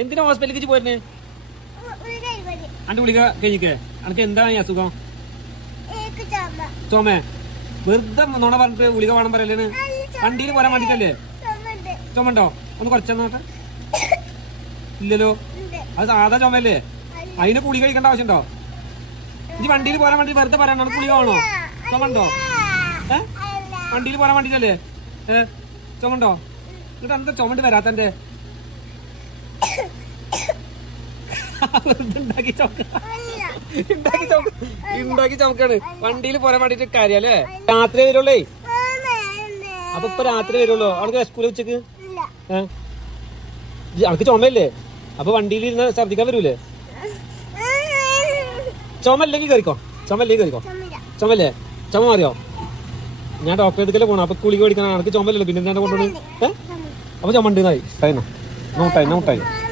എന്തിനാ ഹോസ്പിറ്റലിലേക്ക് പോയിരുന്നേ? അന്റെ ഗുളിക കഴിഞ്ഞിക്കേ. അനക്ക് എന്താണ് ഈ അസുഖം? ചുമ. വെറുതെ നുണ പറഞ്ഞിട്ട് ഗുളിക വേണം പറയല്ലേ? വണ്ടിയിൽ പോരാൻ വേണ്ടിട്ടല്ലേ? ചുമ ഉണ്ടോ? ഒന്ന് കുറച്ചെന്നോട്ടെ. ഇല്ലല്ലോ, അത് സാധാ ചുമയല്ലേ? അതിന് ഗുളിക കഴിക്കേണ്ട ആവശ്യമുണ്ടോ? ഇനി വണ്ടിയിൽ പോരാൻ വേണ്ടി വെറുതെ പറയാനോ ഗുളിക വേണോ? ചുമ ഉണ്ടോ? വണ്ടിയിൽ പോരാൻ വേണ്ടിട്ടല്ലേ? ചുമ ഉണ്ടോ? എന്നിട്ട് എന്താ ചുമണ്ട് വരാത്തന്റെ? ഉണ്ടാക്കി ചമക്കാണ്. വണ്ടിയിൽ പോരാൻ വേണ്ടിട്ട് കാര്യല്ലേ? രാത്രി വരുള്ളേ. അപ്പൊ ഇപ്പൊ രാത്രി വരുള്ളൂ. അവൾക്ക് സ്കൂളിൽ ഉച്ചക്ക് അവൾക്ക് ചുമയല്ലേ? അപ്പൊ വണ്ടിയിൽ ഇരുന്ന് ഛർദിക്കാൻ വരൂലേ? ചുമല്ലെങ്കിൽ കയറിക്കോ. ചുമല്ലേ? ചുമ മാറിയോ? ഞാൻ ഡോക്ടറെ അടുക്കല്ലേ പോണം. അപ്പൊ ഗുളിക മേടിക്കണം. എനിക്ക് ചുമല്ലല്ലോ, പിന്നെ ഞാൻ കൊണ്ടുപോകണം. അപ്പൊ ചുമ ഉണ്ട് നോട്ടായി.